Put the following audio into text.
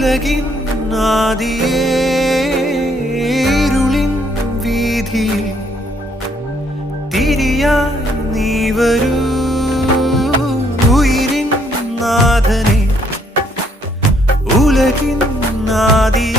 ഉലകിൻ ആദിയേ ഇരുളിൻ വീഥിയിൽ തിരിയായി നീ വരൂ ഉയിരിൻ നാഥനെ ഉലകിൻ ആദിയേ